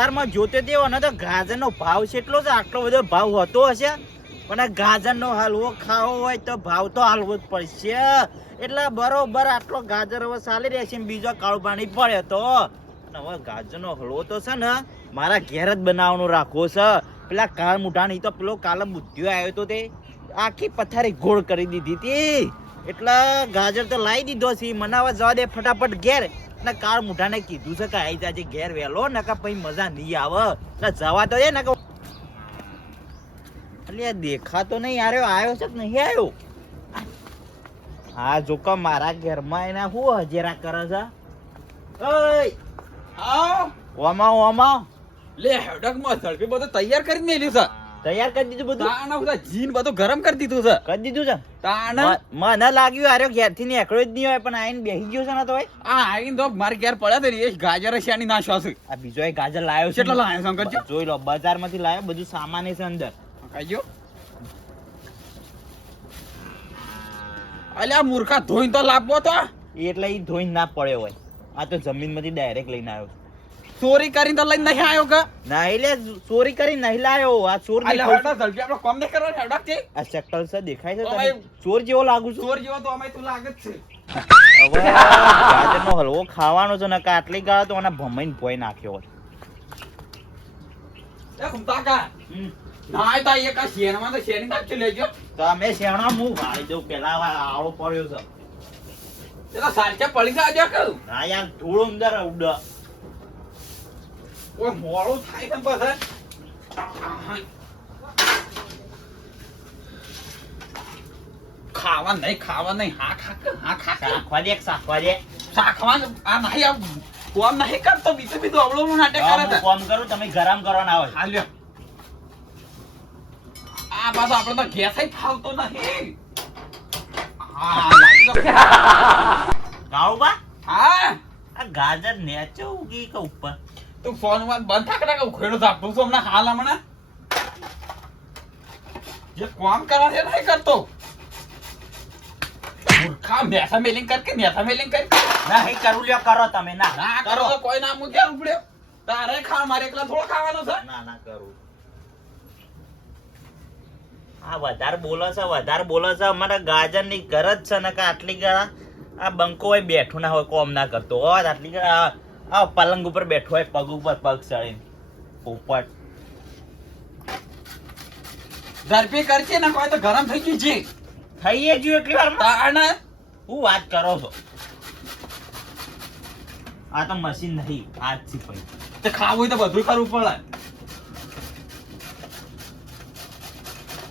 બજારમાં જોતે તેવો ને તો ગાજરનો ભાવ કેટલો છે, આટલો બધો ભાવ હોતો હશે. પણ આ ગાજરનો હાલવો, ખાવો હોય તો ભાવ તો હાલવો જ પડશે. એટલે બરોબર આટલો ગાજર હવે ચાલી રહેશે બીજો કાળું પાણી પડે તો. હવે ગાજરનો હલવો તો છે ને, મારા ઘેર જ બનાવવાનો રાખવો છે. પેલા કાળ મુઠાણી તો પેલો કાલે બુદ્ધિઓ આવ્યો તો તે આખી પથારી ગોળ કરી દીધી હતી એટલે ગાજર તો લાવી દીધો છે, મને હવે જવા દે ફટાફટ ઘેર. ને કાળ મુઠાને કીધું છે કે આઈ જાજે ઘેર વહેલો નકા પછી મજા નહીં આવે. એટલે જવા તો ને કે અલ્યા દેખાતો નહીં આવ્યો આવ્યો છે કે નહીં આવ્યો? હા જો કે મારા ઘરમાં એના શું હજેરા કરે છે? ઓય! આવ. ઓમા ઓમા લે હેડકમાં ઝડપી બધું તૈયાર કરી મેલ્યું છે. તૈયાર કરી દીધું બધું? તાણા બધા જીન બધું ગરમ કરી દીધું છે. કરી દીધું છે? તાણા? મને લાગ્યું આર્યો ઘેરથી નીકળ્યો જ નહીં હોય પણ આઈને બેસી ગયો છે ને તો આ આઈને તો મારે ઘેર પડ્યા છે ને એ ગાજર આની ના શ્વાસ આ બીજો એક ગાજર લાવ્યો છે. કેટલા લાયા શંકરજી જોઈ લો બજારમાંથી લાવ્યો બધું સામાન છે અંદર. કાજો અલ્યા મૂર્ખા ધોઈને તો લાપવો તો. એટલે એ ધોઈને ના પડ્યો હોય. આ તો જમીનમાંથી ડાયરેક્ટ લઈને આવ્યો ચોરી કરીને તો લઈને નહીં આવ્યો કે? ના એટલે ચોરી કરી નહીં લાયો. આ ચોર અલ્યા હેડા હેડો ઝડપી આપણે કોમ નહીં હેડક છે આ શક્કલ છે દેખાય છે તો તને? ચોર જેવો લાગુ છું. ચોર જેવો તો અમે તું લાગે જ છે. હવે ગાજરનો હલવો ખાવાનો છે ને આટલી ગાળો તો મને ભમાઈને ભોય નાખ્યો હોય. એ ઘૂમતા કા ના તા એક આ શેરમાં તો શેરી નાખી લેજો. તો શેણા હું વાળી દઉં? પેલા આળો પડ્યો છે. એ તો સાચે પડી જાજો કે ના યાર ધૂળ અંદર ઉડ. મોડું થાય ને ખાવા નહીં ખાવા નહીં. હા ખા હા ખા. કે. શાખવા દે શાખવા દે શાકમાં આ નહીં આ કોમ નહીં કરતો. બીજું બીજું અવળો નાટક કરે છે. કોમ કરું તમે ગરમ કરવાના હોય. હા લ્યો. આ પાછો આપણે તો ગેસ ફાવતો નહીં. હા લાગી તો હા. આ ગાજર નેચો ઉગી કે ઉપર? તું ફોનમાં બંધ થાક કે ઉખેડો આપું છું હમણાં હાલ હમણાં. જે કામ કરવા છે નહીં કરતો. મૂર્ખા મેથા મેલિંગ કર કે મેથા મેલિંગ કર ના હે કરું લ્યો કરો તમે ના. ના કરો. તો કોઈ ના મુદ્દે ઉપડ્યો તારે ખા મારે એકલા થોડો ખાવાનો છે. ના ના કરું. આ વધારે બોલો છે વધારે બોલો છે અમારા ગાજરની ગરજ છે ને કે આટલી ગળા આ બંકો હોય બેઠું ના હોય કોમ ના કરતો હોય. આટલી ગળા આ- પલંગ ઉપર બેઠો હોય પગ ઉપર પગ ચડીને. પોપટ. ગરપી કરશે ને કોઈ તો ગરમ થઈ ગયું છે. થઈએ જ એટલી વાર તાણે હું વાત કરો છો? આ તો મશીન નહીં હાથથી પડી તો ખાવું હોય તો બધું કરવું પડે.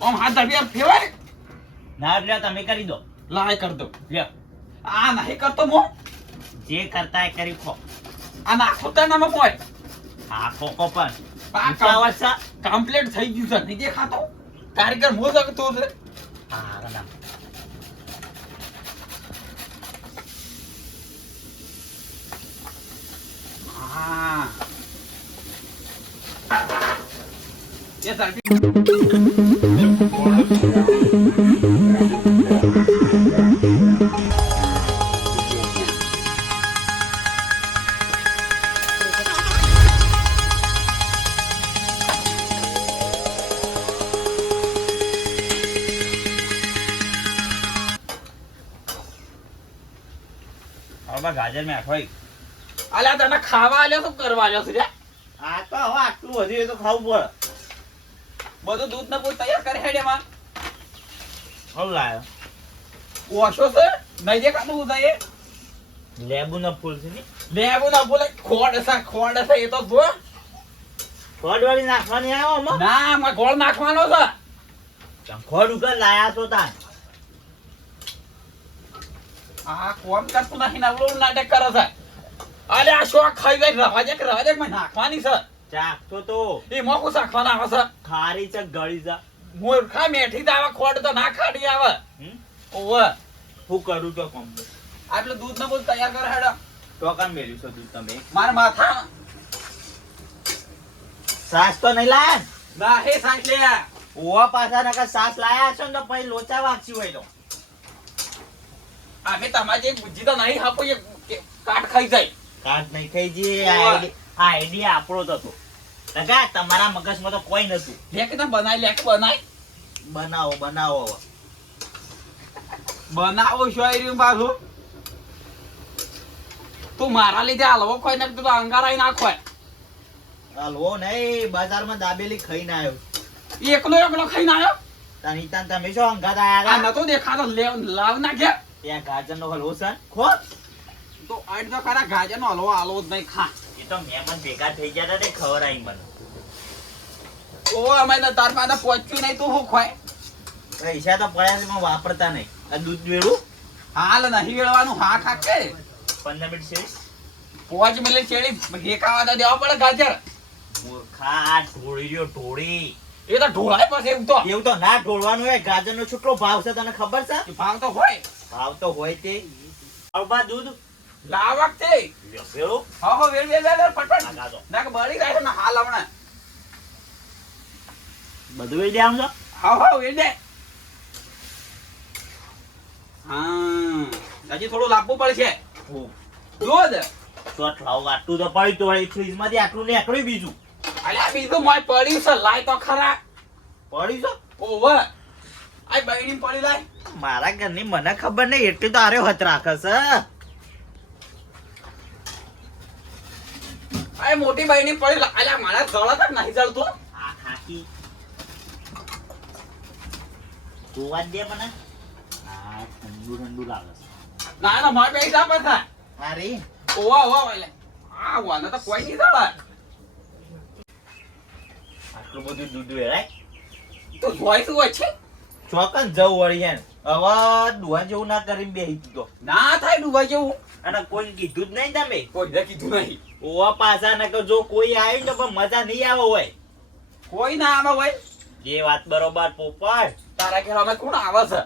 ઓમ હાથ આમ ફેવાય ના એટલે તમે કરી દો. લાય કર દો લ્યો. આ નહીં કરતો મો. જે કરતા એ કરી ખો. આ નાખો તાનામાં કોઈ. આ ખોખો પણ આ ઉતાવળ છે કમ્પ્લીટ થઈ ગયું છે. નહીં દેખાતો? કારીગર મો લાગતો છે. હા ના. હા. એ ઝડપી ગાજર મેં હોય અલ્યા તને ખાવા આલ્યો શું કરવા આલ્યો છે આ તો હવે આટલું વધ્યું તો ખાવું પડે. બધું દૂધ ને બધું તૈયાર કરી હેડે માં હવે લાયો. ઓછો છે? નહીં દેખાતું હું એ. લેબુ ના ફૂલ છે ને? લેબુ ના ફૂલ ખોડ છે ખોડ છે એ તો જો. ખોડ વાળી નાખવાની આવ્યો અમે ના માં ગોળ નાખવાનો છે. ખોડ ઉપર લાયા છો તાન આ કોમ કરતું નહીં નવલું નાટક કરે છે. અરે આ શોખ ખાઈ ગઈ રવા દે રવા દે નાખવાની છે. ચાખતો તો. એ મોકું શાખવાના આવે છે. ખારી છે ગળી છે. મૂર્ખા મેઠી તો આવે ખોડ તો ના ખાડી આવે. ઓવે. હું કરું તો કોમ? આટલું દૂધ ને બધું તૈયાર કરે હેડો. તો કામ મેળ્યું છે દૂધ તમે? મારા માથા. સાસ તો નહીં લાયા? ને? હે સાસ લે. ઓવા પાછા નકર સાસ લાયા છો ને તો પછી લોચા વાગશી હોય તો. અમે તમારે બુદ્ધિ નહીં આપો એ કાટ ખાઈ જાય. કાટ નહીં ખાઈ જઈએ આ આઈડિયા આપણો જ હતો. લગા તમારા મગજમાં તો કોઈ નતું. લે કે તમે બનાવી લે બનાવી બનાવો બનાવો બનાવો શું પાછું. તું મારા લીધે હલવો ખોઈ નાખ તું અંગારાઈ નાખોય હલવો નહીં બજારમાં દાબેલી ખાઈને આવ્યો. એકલો એકલો ખાઈને આવ્યો? તાની તાન તમે શું અંગાત આયા નતો દેખાતો લેવ લાવ નાખ્યા ત્યાં ગાજર નો હલવો છે. ખો. તો આઠ તો ખરા ગાજરનો હલવો આલો જ નહીં. ખા. એ તો મહેમાન ભેગા થઈ ગયા હતા ખબર આવી મને. ઓ અમે તો તાર પાસે પહોંચ્યું નહીં તું હું ખોય? પૈસા તો પડ્યા છે વાપરતા નહીં. આ દૂધ વેળું હાલ નહીં વેળવાનું હા ખા કે. પંદર મિનિટ સેવીસ પાંચ મિનિટ ચેડી હેકાવા તો દેવા પડે ગાજર. મૂર્ખા ઢોળી રહ્યો ઢોળી. એ તો ઢોળાય પછી એવું તો. એવું તો ના ઢોળવાનું હોય ગાજરનો છૂટલો ભાવ છે તને ખબર છે? ભાવ તો હોય. ભાવ તો હોય તે. આવબા દૂધ લાવક તે વેળું હા હો વેળ વેળ વેળ ફટફટ આ ગાજો ના કે બળી જાય ને હાલ હમણાં. બધું વેડે આમ છો હા હા વેડે હા હજી થોડું લાવવું પડશે. દૂધ. શોર્ટ લાવ આટલું તો પડ્યું તો એ ફ્રીજમાંથી આટલું નીકળ્યું બીજું. અલ્યા બીજું મોય પડ્યું છે લાય તો ખરા. પડ્યું છે? ઓવર. આય બૈડી પડી લાય. મારા ઘરની મને ખબર નહીં એટલી તો આરે હત રાખે છે. આય મોટી બૈડી પડી લાય અલ્યા મારા જળ તક નહીં જળતો આ ખાકી. જોવા દે મને. આ ઠંડુ ઠંડુ લાગે છે. ના ના મોય બેસી જા પછી. અરે. ઓવા ઓવા વાલે આ વાને તો કોઈ નહીં જળે આટલું બધું દૂધ વેળાય તો જોઈ શું હોય છે. ચોકન જવું વળી હવે દુવા જેવું ના કરીને બેહી દીધો. ના થાય દુવા જેવું. અને કોઈ કીધું જ નહીં તમે. કોઈ કીધું નહીં. ઓવા પાછા ને જો કોઈ આવ્યું તો પણ મજા નહીં આવે હોય. કોઈ ના આવે હોય. જે વાત બરોબર પોપટ તારા ઘેર અમે કોણ આવે છે?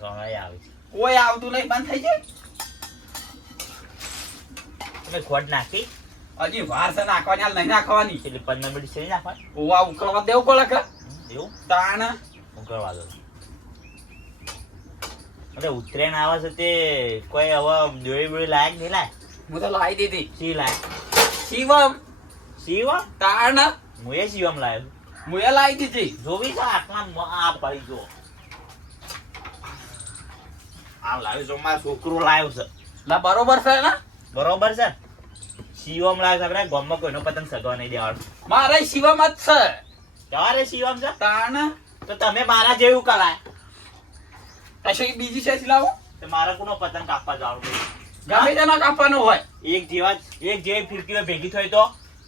ઘણાય આવે છે. કોઈ આવતું નહીં બંધ થઈ જાય. તમે ખોટ નાખી? હજી વાર છે નાખવાની હાલ નહીં નાખવાની. એટલે પંદર મિનિટ છે નાખવા ઓવા ઉકળવા દેવું પડે કે એવું? તાણ. ઉકળવા દો. અરે ઉત્તરાયણ આવે છે તે કોઈ હવે દોરી બોળી લાયક નહીં લાય. હું તો લાવી દીધી. સી લાય? શિવમ. શિવમ? તાણ. હું એ શિવમ લાવ્યો હું એ લાવી દીધી. જોવી છે આટલા આ ભાઈ જો. આ લાવ્યો છો મારો છોકરો લાવ્યો છે. ના બરોબર છે ને? બરોબર છે? શિવમ લાવ્યો છે આપણે ગામમાં કોઈનો પતંગ સગવા નહીં દેવાનો. મારે શિવમ જ છે. તારે શિવમ છે? તાણ. તો તમે મારા જેવું કરાય. પછી બીજી છે લાવો મારા કોનો પતંગ કાપવા જવાનું ગમે તેના કાપવાનો હોય. એક જેવા એક જેવી ફિરકીઓ ભેગી થઈ તો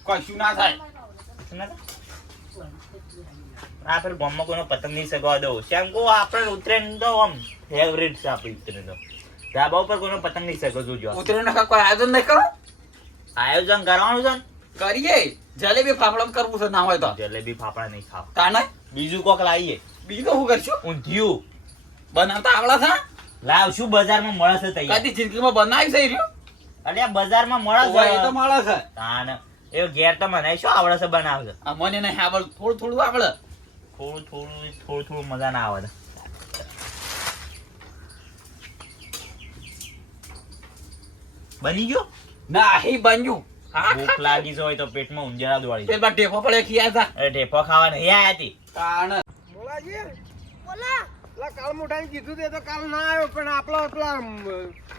કશું ના થાય. આ ફેર ગામમાં કોઈનો પતંગ નહીં સગવા દઉં. શેમ કહું આપણે ઉત્તરાયણ તો આમ ફેવરેટ છે આપણી ઉત્તરાયણ તો ધાબા ઉપર કોઈનો પતંગ નહીં સગો જોજો. ઉત્તરાયણ નાખા કોઈ આયોજન નહીં કરો? આયોજન કરવાનું છે કરીએ. જલેબી ફાફડા કરવું છે ના હોય તો. જલેબી ફાફડા નહીં ખાવ. તાને બીજું કોક લાવીએ. બીજું શું કરશું? ઊંધિયું. બનાવતા આવડા છે લાવશું બજારમાં મળે છે તૈયાર? કદી જિંદગીમાં બનાવી છે રહ્યો અરે બજારમાં મળે છે. એ તો મળે છે. તાન એ ઘેર તો મને શું આવડે છે બનાવે આ મને નહીં આવડે થોડું થોડું આવડે. થોડું થોડું થોડું થોડું મજા ના આવે બની ગયો? ના હી બન્યું. હા ભૂખ લાગી છે હોય તો પેટમાં ઊંજરા દોડી તે ઢેફો પડે ખિયા હતા ઢેફો ખાવા નહીં આયા હતી તાણ. બોલાજી બોલા. પેલા કાલ મોટાને કીધું તે તો કાલ ના આવ્યો પણ આપણા અમ,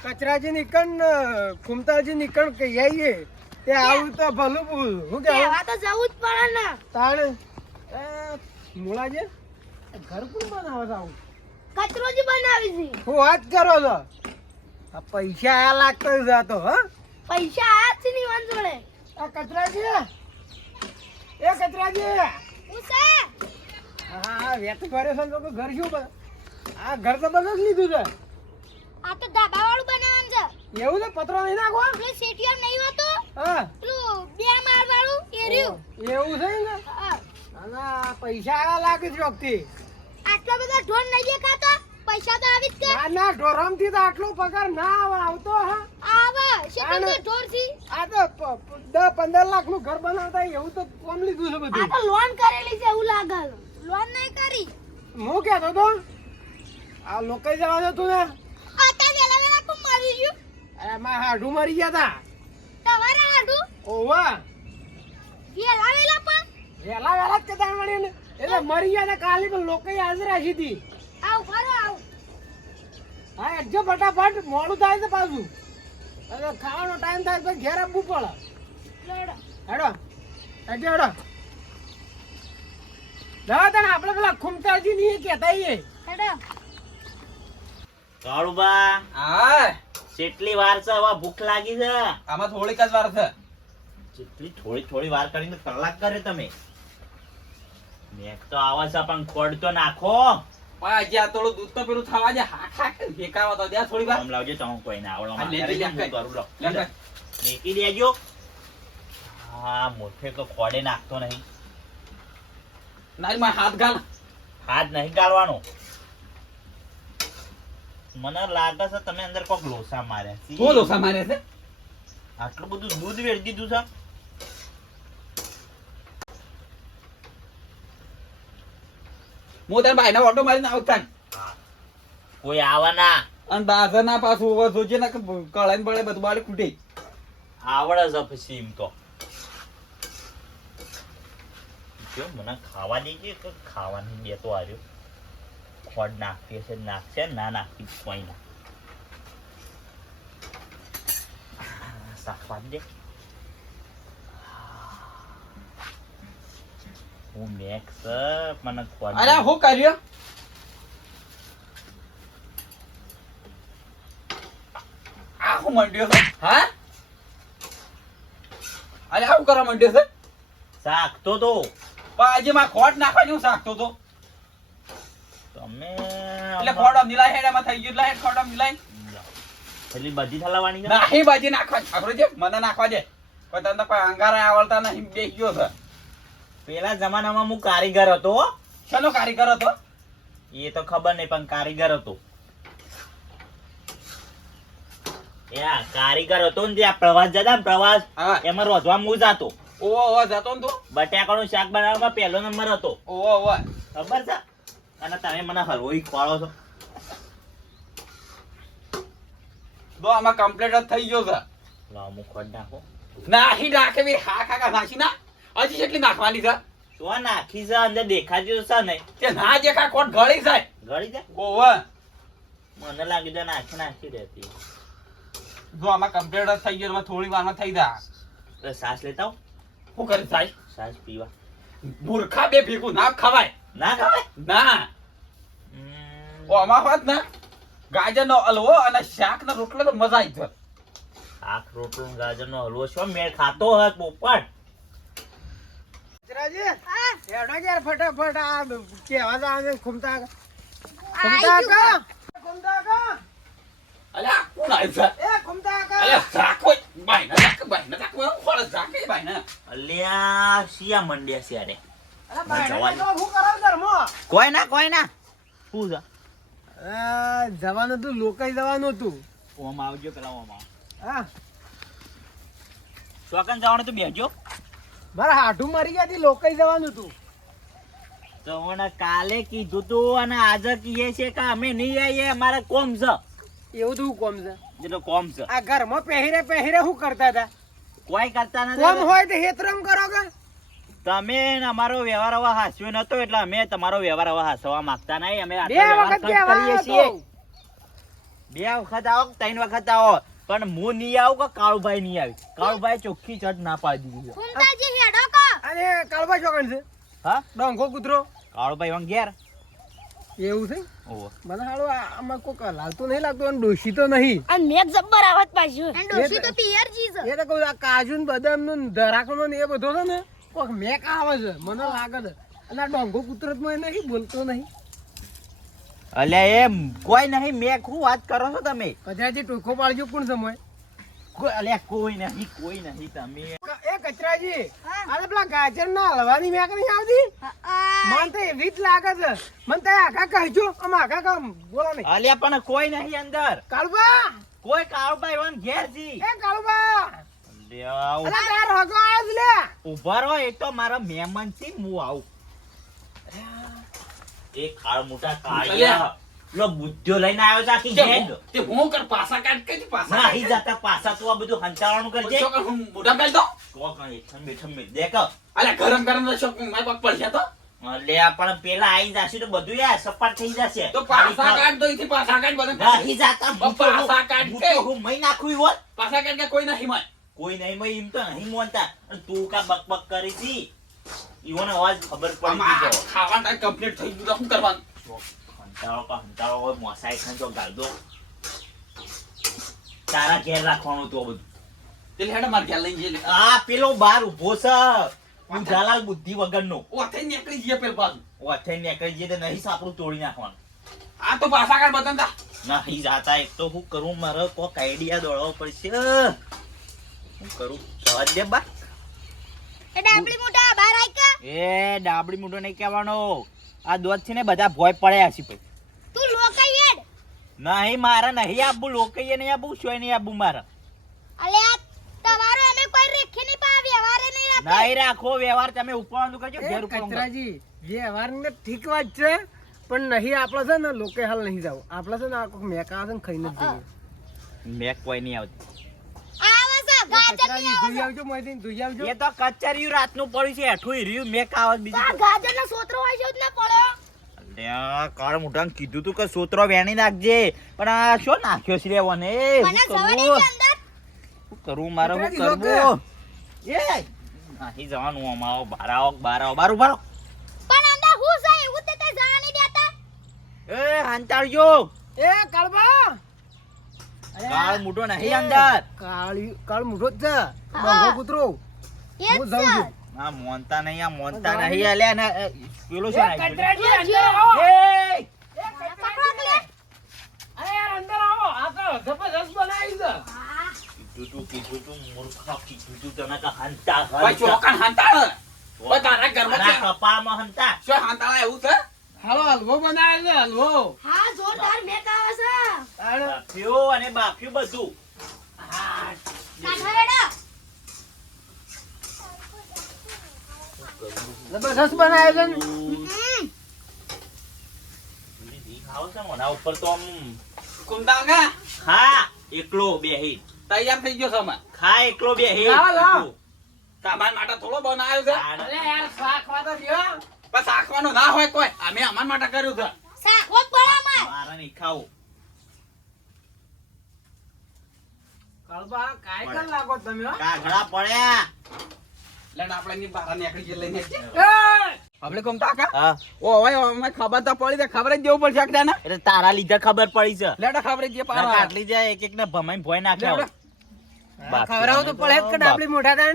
કચરાજી નીકળ કુમતાજી નીકળ કે આવીએ તે આવું તો ભલું ભૂલ. હું કે કહેવા તો જવું જ પડે ને. તાણે એ મોલાજી ઘર કોણ બનાવે છે આવું? કચરો જ બનાવી છે. હું વાત કરો છો? આ પૈસા આ લાગતો છે આ તો હા. પૈસા આયા જ છે ની વાન જોડે આ કચરાજી એ કચરાજી હું? છે? હા હા વેત ભરે છે તો ઘર શું બને આ ઘર તો બધું જ લીધું છે. આ તો ધાબા વાળું બનાવવાનું છે. એવું છે? પત્રો નહીં નાખો પેલું સીટીએમ નહીં હોતું? હા. પેલું બે માળ વાળું એ રહ્યું. એવું છે ને? હા. પૈસા લાગે છે વખતે. આટલા બધા ઢોર નહીં દેખાતો? પૈસા તો આવી જ કે ના ના ઢોરામથી તો આટલો પગાર ના આવે આવતો હા. આવે. આને- તો ઢોરથી આ તો પ- પ- દસ પંદર લાખનું ઘર બનાવતા એવું તો કોમ લીધું છે આ તો લોન કરેલી છે એવું લાગે. લોન નહીં કરી. હું કહેતો તો આ લોકઈ જવા જતું ને. આતા વેલા વેલા તું મરી ગયું. માં હાડું મરી ગયા તા. તમારા હાડું? ઓવા. વેલા વેલા પણ? વેલા વેલા જ કદાચ મળી ને એટલે મરી ગયા ને કાલે પણ લોકઈ હાજર રાખી હતી. આવ ફરો આવ. હા એકજો ફટાફટ મોડું થાય છે પાછું. અરે ખાવાનો ટાઈમ થાય તો ઘેર આવવું પડે. હેડો. હેડો હેડો. દાદા તને આપણે પેલા ખુમતાજી નહીં કહેતા હેડો. કાળુબા હા. કેટલી વાર છે? હવે ભૂખ લાગી છે. આમાં થોડીક જ વાર છે. જેટલી થોડી થોડી વાર કરીને કલાક કરે તમે. મેક તો આવે છે પણ ખોડ તો નાખો. હજી આ થોડું દૂધ તો પેલું થવા દે. હા ખા કે ફેંકાવા તો દે થોડી વાર. આમ લાવજો તમે કોઈ ના આવડો લેતી લે કરું લો મેકી દેજો. હા મોઠે તો ખોડે નાખતો નહીં. નારી માં હાથ ગાલ હાથ નહીં ગાળવાનો. મને લાગે છે તમે અંદર કોક લોસા માર્યા. શું લોસા માર્યા છે? આટલું બધું દૂધ વેડી દીધું છે? હું તારા ભાઈને ઓટો મારીને આવતા કોઈ આવવાના અને બાજર ના પાછું ઓવર જોજે ને કે કળાઈને બળે બધું બાળી ખૂટે. આવડે છે પછી એમ તો. મને ખાવા દેજે કે ખાવાની તો આવ્યો ખોડ નાખતી હશે નાખશે ના નાખતી કોઈ ના. શાકભાજી દે. હું મેક્સ મને ખોડ અરે હું કર્યો? આ હું મંડ્યો છે. હા? અરે આવું કરવા મંડ્યો છે? શાકતો તો પણ આજે માં ખોટ નાખવાની હું શાકતો તો એટલે ખોડો મિલાય હેડામાં થઈ ગયું. એટલે ખોડો મિલાય પેલી બધી થલાવાની નાહી બાજી નાખવા છોકરો છે. મને નાખવા દે. કોઈ તને કોઈ અંગારા આવડતા નહીં બે ગયો છે. પેલા જમાનામાં હું કારીગર હતો શેનો કારીગર હતો? એ તો ખબર નહીં પણ કારીગર હતો. એ આ કારીગર હતો ને ત્યાં પ્રવાસ જતા ને પ્રવાસ એમાં રોજવા હું જાતો. ઓવો જતો ને તું? બટાકાનું શાક બનાવવામાં પહેલો નંબર હતો. ઓવો. ખબર છે? અને તમે મને હલવોઈ ખવાડો છો. તો આમાં કમ્પ્લીટ જ થઈ ગયો છે. લાવ હું ખોડ નાખો. નાખી નાખે બી હા ખાકા નાખી ના? હજી કેટલી નાખવાની છે. તો નાખી છે અંદર દેખાતી છે ને તે ના કા કોટ ગળી જાય ગળી જાય ઓવે. મને લાગી જાય નાખી નાખી રહેતી. જો આમાં કમ્પ્લીટ જ થઈ ગયો એમાં થોડી વારમાં થઈ જા. સાસ લેતા હું શું કરી થાય સાસ પીવા. મૂર્ખા બે ભેગું ના ખવાય. ના ખવાય ના. ઓ આમાં હોત ને. ગાજર નો હલવો અને શાક નો રોટલો તો મજા આવી જાય. શાક રોટલો ને ગાજરનો હલવો શું મેળ ખાતો હત પોપટ. કચરાજી એડો હેડો યાર ફટાફટ. આ કેવા જા આને ખુમતા ખુમતા કા? ખુમતા કા? અલ્યા કોણ આવી છે એ ખુમતા કા? અલ્યા શાક હોય. બાઈ ના શાક બાઈ ના શાક. હોય ખોળ શાક બાઈ ના અલ્યા શિયા મંડ્યા સિયા કોઈ ના કોઈ ના. શું છે જવાનું હતું લોકાઈ જવાનું હતું. ઓમ આવજો પેલા ઓમ. આવ હા. ચોકન જવાનું તો બેજો. મારા હાઠું મરી ગયા હતી લોકાઈ જવાનું હતું. તો મને કાલે કીધું તું અને આજે કહીએ છે કે અમે નહીં આવીએ અમારે કોમ છે. એવું તો હું કોમ છે? જેટલો કોમ છે. આ ઘરમાં પહેરે પહેરે શું કરતા હતા? કોઈ કરતા કોમ નથી હોય તો હેતરમ કરો કે? તમે અમારો વ્યવહાર હવે હાસ્યો નતો એટલે અમે તમારો વ્યવહાર હવે હાસવા માંગતા નહીં. અમે બે વખત કરીએ છીએ. બે વખત આવો ત્રણ વખત આવો. પણ હું નહીં આવું કે કાળુભાઈ નહીં આવી? કાળુભાઈ ચોખ્ખી ચટ ના પાડી દીધી અને કાળબા ચોકણ છે હા? ડોંગો કૂતરો? કાળુભાઈ વાંગ ઘેર એવું છે? મને હાલો આમાં કોક લાગતું નહીં લાગતું અને ડોશી તો નહીં. અને મેઘ જબ્બર આવત પાછું. અને ડોશી તો પિયર ચીઝ એ તો કહું આ કાજુ ને બદામનું ધરાકણો ને એ બધો છે ને કોક મેક આવે છે મને લાગે છે. અને ડોંગો કૂતરો તો નહીં બોલતો નહીં? અલ્યા એમ કોઈ નહીં મેં શું વાત કરો છો તમે? કચરાજી ટોખો પાડજો કોણ સમય? અલ્યા કોઈ નહીં કોઈ નહીં તમે. એ કચરાજી અરે પેલા ગાજર ના હલવાની મેક નહીં આવતી? મને તો એવી જ લાગે છે. મને તો આખા કહેજો આમ આખા કામ બોલો નહીં. અલ્યા પણ કોઈ નહીં અંદર. કાળુબા કોઈ કાળુબા વાંગ ઘેર જી. એ કાળુબા અલા તાર હગો આવ્યો છે લે. ઊભા રહો એ તો મારા મહેમાન છે હું આવું. એ કાળ મોટા કાળિયા. પેલો બુદ્ધિઓ લઈને આવ્યો છે આખી તે તે હું કર પાસા કાઢ કઈ પાસા કાઢ. નાહી જતા તું આ બધું હંચાવાનું કરજે. શું હું મોઢા કાઢ દઉં? કોક અહીં ઠંડી ઠંડી. દેખો અલ્યા ગરમ ગરમ તો શું મારા પગ પડશે તો. લે પણ પેલા આઈ જશે તો બધું યાર સપાટ થઈ જશે. તો પાસા કાઢ દો પાસા કાઢ બધું નાહી જાતા પાસા કાઢ હું મહી નાખું હોત. પાસા કાઢ કે કોઈ નહીં મય કોઈ નહીં મય એમ તો નહીં મોનતા. અને તું કા બક બક કરી હતી ઈવોને અવાજ ખબર પડી ગઈ ગઈ ખાવાનું ટાઈમ કમ્પ્લીટ થઈ ગયું તો શું કરવાનું? હંતાળો કા હંતાળો હોય મોસાઈ ખાન તો ગાળ દો. તારા ઘેર રાખવાનું તો બધું. તે હેડ માર ઘેર લઈને જઈએ આ પેલો બાર ઊભો છે. જાલાલ બુદ્ધિ વગરનો. નો ઓથે નીકળી જઈએ પેલ બાજુ. ઓથે નીકળી જઈએ તો નહીં સાપડું તોડી નાખવાનું. આ તો પાસા કાઢ બતાન તા નહીં જાતા એક તો હું કરું મારે કોક આઈડિયા દોડવો પડશે. શું કરું? જવા દે બા. એ ડાબલી મોટા બહાર આઈ કે. એ ડાબડી મૂઠો નહીં કહેવાનો. આ દોધ છે ને બધા ભોય પડ્યા છે પછી. તું લોકાઈ હેડ નહીં મારે નહીં આપવું લોકઈએ નહીં આપવું સોય નહીં આપવું મારે. અલે આ તમારો અમે કોઈ રેખી નહીં પા વ્યવહારે નહીં રાખે. નહીં રાખો વ્યવહાર તમે ઉપરવાનું કરજો ઘેર ઉપર કચરાજી વ્યવહાર ને ઠીક વાત છે પણ નહીં આપણે છે ને લોકે હાલ નહીં જાવ આપણે છે ને આ કોક મેકા છે ને ખાઈને જ જઈએ. મેક કોઈ નહીં આવતી. એ તો કચરિયું રાતનું પડ્યું છે હેઠું રહ્યું મેક આવે બીજું ગાજર સોતરો હોય છે જ પડ્યો. અલ્યા, કાળ કીધું તું કે સોતરો વેણી નાખજે. પણ આ શું નાખ્યો છે રે શું કરું? છે અંદર. શું કરું મારે શું કરવું એ નાહી જવાનું અમારો બાર આવો બાર આવો બાર ઊભા પણ અંદર હું છે? એવું તે તે દેતા. એ હાંચાળજો એ કાળબા કાળ મોટો નહીં અંદર. કાળી કાળ મોટો જ છે. બંગો કૂતરો. એ હું જાઉં છું. આ મોનતા નહીં આ મોનતા નહીં અલ્યા ને પેલો છે ને કચરાજી અંદર પકડો કે અરે યાર અંદર આવો. આ તો જબરદસ્ત બનાવી છે. કીધું કીધું તું મૂર્ખા કીધું તું તને કે હંતા ભાઈ ચોકન હાંતાળ ભાઈ તારા ઘરમાં છે. કપામાં હંતા. શું હાંતાળા એવું છે? હાલો હલવો બનાવે છે હલવો. હા જોરદાર મેક આવે છે. બાફ્યું અને બાફ્યું બધું. છે ઉપર તો આમ એકલો બેહી. તૈયાર થઈ ગયો છે અમે ખા એકલો બેહી. લાવો, લાવ. તમારા માટે થોડો બનાવ્યો છે. અરે યાર. બસ આખવાનું ના હોય કોઈ. અમે અમારા માટે કર્યું છે. શાખો પડે અમાર મારે નહીં ખાવું. કાળબા કાયકર લાગો તમે હો. કાગડા પડ્યા. લેડ આપણે એની બહાર નીકળી જઈએ લઈને આપણે કોમ તાકા હા. ઓ હવે અમે ખબર તો પડી તો ખબર જ દેવું પડશે કે ને એટલે તારા લીધે ખબર પડી છે. લેડ ખબર જ દે આટલી જાય એક એક ને ભમાઈને ભોય નાખ્યા. તો પડે જ કે ડાબલી મોઢા.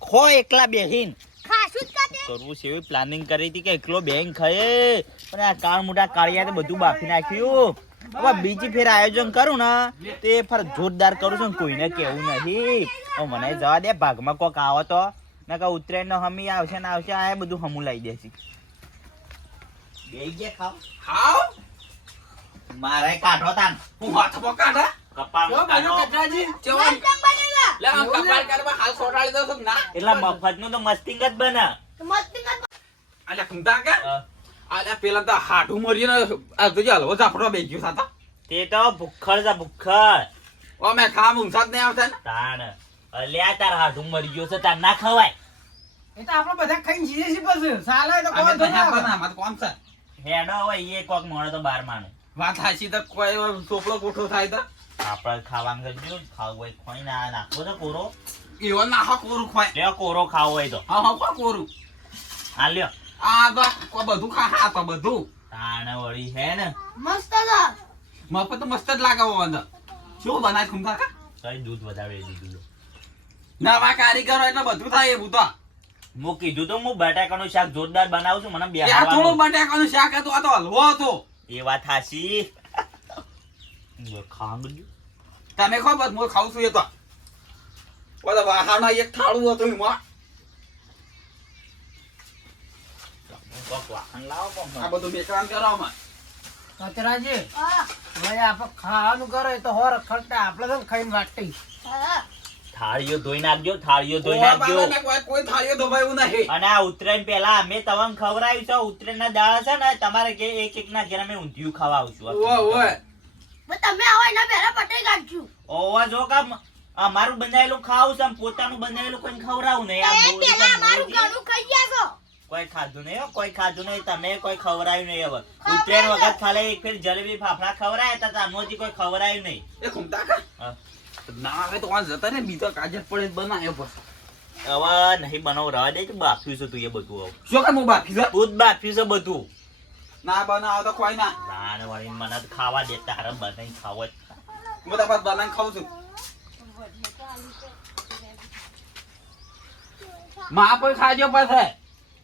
ખો એકલા બેહીન. ખાશું જ કાતે કરવું છે એવી પ્લાનિંગ કરી હતી કે એકલો બેંક ખાય. પણ આ કાળ મોટા કાળિયા બધું બાફી નાખ્યું. હવે બીજી ફેર આયોજન કરું ને તે ફર જોરદાર કરું છું ને કોઈને કેવું નથી હું મને જવા દે ભાગમાં કોક આવો તો. ને કે ઉત્તરાયણ નો હમી આવશે ને આવશે આ બધું હમું લઈ દેશે. ગયા ખાવ. મારે કાઢો તાન. હું હાથ પકાડા જો કપાળમાં કચરાજી. ચેવા લે આમ કપાળ કરવા હાલ સોટાડી દઉં છું ના એટલે મફતનું તો મસ્તિંગ જ બને. મસ્તિંગ જ અલ્યા કુંતા કા હા. પેલા તો હાડું મરીને આ તો હલવો ઝાપડો બેસી ગયો સાતા. તે તો ભૂખર છે ભૂખર ઓ મેં ખામ ઊંઘા જ નહીં આવતા ને? તાણ. અલ્યા તાર હાડું મરી ગયો છે તાર ના ખવાય. એ તો આપણે બધા ખાઈને જઈએ છે પછી. સાલા તો કોણ તો ના આવે. પણ આમાં તો કોણ છે. હેડો હોય એ કોક મળે તો બાર માનું વાત હાચી તો કોઈ ચોપડો કોઠો થાય તો? આપણે ખાવાનું કરજો ખાવું હોય ખોઈ ના નાખો તો કોરો. એવો નાખો કોરું ખોય લ્યો કોરો ખાવો હોય તો. હા હા કોરું? હા લ્યો. આ તો બધું ખા હા તો બધું. તાણ વળી હે ને. મસ્ત છે મફત તો મસ્ત જ લાગે હો અંદર. શું બનાય ખુમ કાકા? કઈ દૂધ વધારે દીધું નવા કારીગરો એટલે બધું થાય એવું તો. હું કીધું તો હું બટાકાનું શાક જોરદાર બનાવું છું મને બે થોડું બટાકાનું શાક હતું આ તો હલવો હતો. એ વાત હાસી ખાંગજો તમે ખો બસ હું ખાઉં છું એ તો. વાહાના એક થાળું હતું એમાં. કોક વાહન લાવો કોક આ બધું બેકરાન કરવામાં. કચરાજી ભાઈ આપણે ખાવાનું કરે તો હોર ખર્ચા આપણે તો ખાઈને વાટી થાળીઓ ધોઈ નાખજો થાળીઓ ધોઈ નાખજો. કોઈ- કોઈ થાળીઓ ધોવાયું નહીં. અને આ ઉત્તરાયણ પહેલા અમે તમને ખવડાવ્યું છે ઉત્તરાયણ ના દાડા છે ને તમારે કે એક એક ના ઘેર અમે ઊંધિયું ખાવા આવશું. પણ તમે આવો એના પહેલા પટાઈ કાઢજો. ઓવા જો કામ અમારું બંધાયેલું ખાવું છે પોતાનું બંધાયેલું કોઈ ખવડાવું નહીં. આ ખાઈ ગયા કોઈ ખાધું નહીં હો, કોઈ ખાધું નહીં તમે કોઈ ખવરાયું નહીં હવે. ઉત્તરાયણ વખત ખાલી એક ફેર જલેબી ફાફડા ખવડાયા હતા તારમાંથી કોઈ ખવરાયું નહીં. એ ઘૂમતા કા? ના આવે તો વાંધો જતા ને બીજો કાજલ પડે બનાવ્યો પછી હવે નહીં બનાવ રવા દે કે બાફ્યું છે તું એ બધું હવે. શું કામ હું બાકી છે? તું જ બાફ્યું છે બધું. ના બનાવ તો કોઈ ના. ના ને વાળી મને તો ખાવા દે તારે બનાવી ખાવો જ. હું તો બનાવી ખાઉં છું. માં પણ ખાજો પાછા.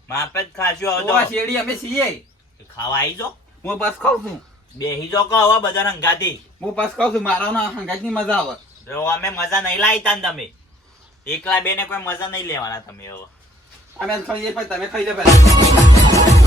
માપે જ ખાશું ઓવા શેરડી અમે છીએ. ખાવા આવી જો હું બસ ખાઉં છું. બેહી જો કહો હવે બધા હંગાતી. હું બસ ખાઉં છું. મારા ના હંગાતની મજા આવે. જો અમે મજા નહીં લાવી ને તમે. એકલા બેને કોઈ મજા નહીં લેવાના તમે હવે. અમે ખાઈએ પછી તમે ખાઈ લે પહેલા.